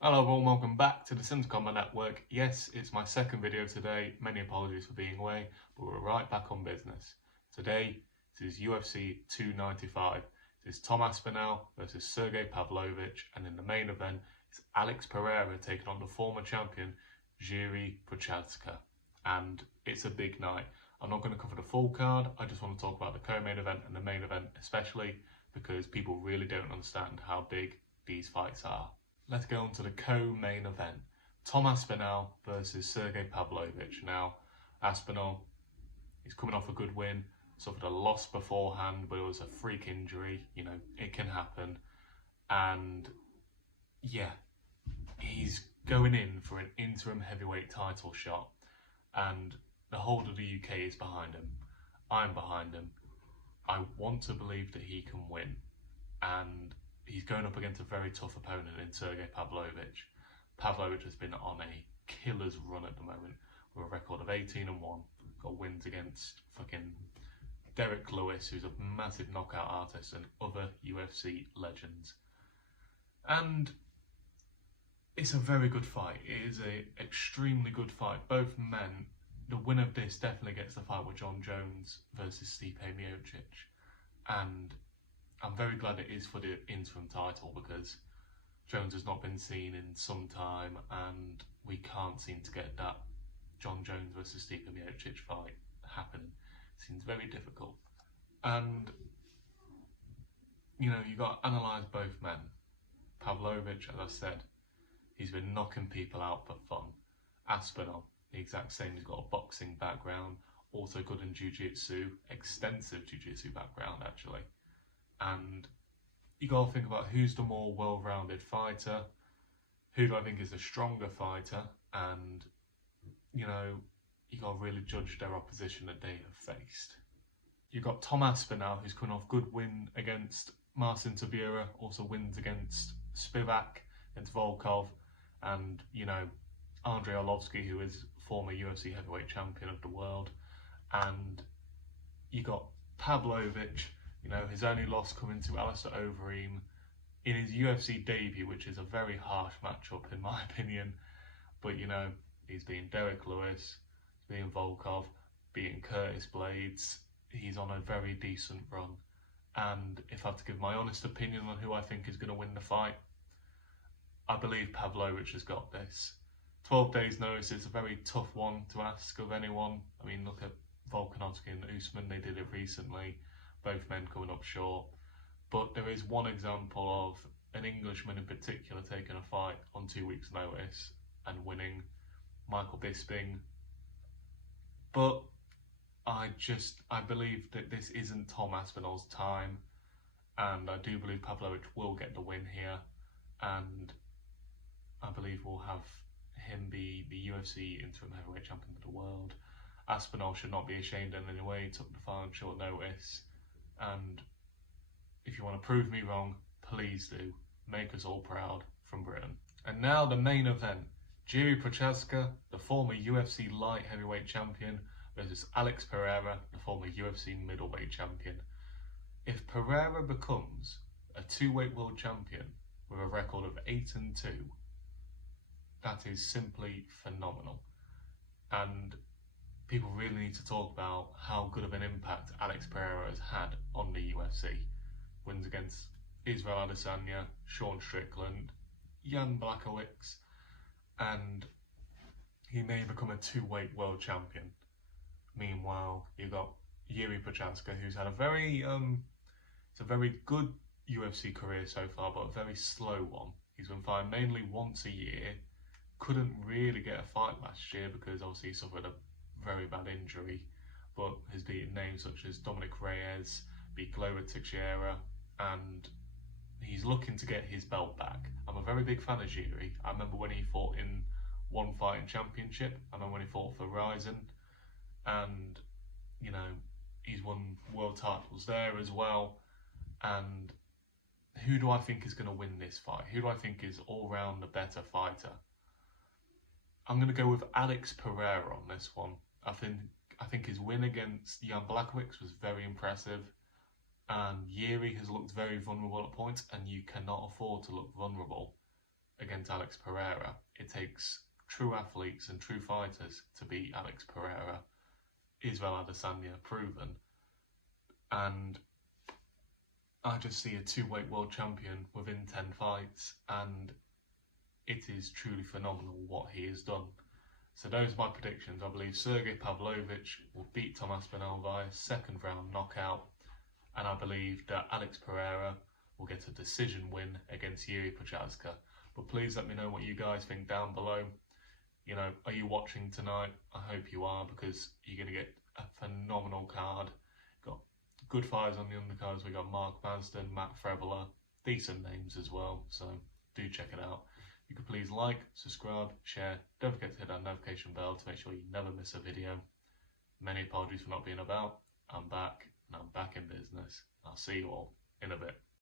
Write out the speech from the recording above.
Hello everyone, welcome back to the Sims Combat Network. Yes, it's my second video today. Many apologies for being away, but we're right back on business. Today, this is UFC 295. This is Tom Aspinall versus Sergey Pavlovich, and in the main event, it's Alex Pereira taking on the former champion, Jiří Procházka. And it's a big night. I'm not going to cover the full card, I just want to talk about the co-main event and the main event especially, because people really don't understand how big these fights are. Let's go on to the co-main event. Tom Aspinall versus Sergey Pavlovich. Now, Aspinall, he's coming off a good win, suffered a loss beforehand, but it was a freak injury. You know, it can happen. And yeah, he's going in for an interim heavyweight title shot. And the whole of the UK is behind him. I'm behind him. I want to believe that he can win. And he's going up against a very tough opponent in Sergey Pavlovich. Pavlovich has been on a killer's run at the moment with a record of 18-1. Got wins against fucking Derek Lewis, who's a massive knockout artist, and other UFC legends. And it's a very good fight. It is an extremely good fight. Both men, the winner of this definitely gets the fight with Jon Jones versus Stipe Miocic. And I'm very glad it is for the interim title because Jones has not been seen in some time and we can't seem to get that Jon Jones versus Stipe Miocic fight happening. It seems very difficult. And, you know, you've got to analyse both men. Pavlovich, as I said, he's been knocking people out for fun. Aspinall, the exact same, he's got a boxing background, also good in jiu-jitsu, extensive jiu-jitsu background actually. And you got to think about who's the more well-rounded fighter, who do I think is the stronger fighter, and, you know, you got to really judge their opposition that they have faced. You've got Tom Aspinall, who's coming off good win against Marcin Tybura, also wins against Spivak, against Volkov, and, you know, Andrei Arlovski, who is former UFC heavyweight champion of the world. And you got Pavlovich, you know, his only loss coming to Alistair Overeem in his UFC debut, which is a very harsh matchup in my opinion. But, you know, he's beaten Derek Lewis, beaten Volkov, beaten Curtis Blades. He's on a very decent run. And if I have to give my honest opinion on who I think is going to win the fight, I believe Pavlovich has got this. 12 days notice is a very tough one to ask of anyone. I mean, look at Volkanovski and Usman, they did it recently. Both men coming up short. But there is one example of an Englishman in particular taking a fight on 2 weeks' notice and winning, Michael Bisping. But I believe that this isn't Tom Aspinall's time, and I do believe Pavlovich will get the win here, and I believe we'll have him be the UFC interim heavyweight champion of the world. Aspinall should not be ashamed in any way, he took the fight on short notice. And if you want to prove me wrong, please do. Make us all proud from Britain. And now the main event. Jiří Procházka, the former UFC light heavyweight champion, versus Alex Pereira, the former UFC middleweight champion. If Pereira becomes a two-weight world champion with a record of 8-2, that is simply phenomenal. And people really need to talk about how good of an impact Alex Pereira has had on the UFC. Wins against Israel Adesanya, Sean Strickland, Jan Blachowicz, and he may become a two-weight world champion. Meanwhile, you've got Jiří Procházka, who's had a very good UFC career so far, but a very slow one. He's been fighting mainly once a year. Couldn't really get a fight last year because obviously he suffered a very bad injury, but has beaten names such as Dominic Reyes, beat Glover Teixeira, and he's looking to get his belt back. I'm a very big fan of Jiří. I remember when he fought in One Fighting Championship, I remember when he fought for Ryzen, and, you know, he's won world titles there as well. And who do I think is going to win this fight? Who do I think is all round the better fighter? I'm going to go with Alex Pereira on this one. I think his win against Jan Blachowicz was very impressive, and Jiří has looked very vulnerable at points, and you cannot afford to look vulnerable against Alex Pereira. It takes true athletes and true fighters to beat Alex Pereira. Israel Adesanya proven. And I just see a two-weight world champion within 10 fights, and it is truly phenomenal what he has done. So those are my predictions. I believe Sergey Pavlovich will beat Tom Aspinall via second round knockout, and I believe that Alex Pereira will get a decision win against Yuri Prochazka. But please let me know what you guys think down below. You know, are you watching tonight? I hope you are, because you're going to get a phenomenal card. Got good fighters on the undercards. We got Mark Manston, Matt Frevola, decent names as well. So do check it out. You could please like, subscribe, share. Don't forget to hit that notification bell to make sure you never miss a video. Many apologies for not being about. I'm back, and I'm back in business. I'll see you all in a bit.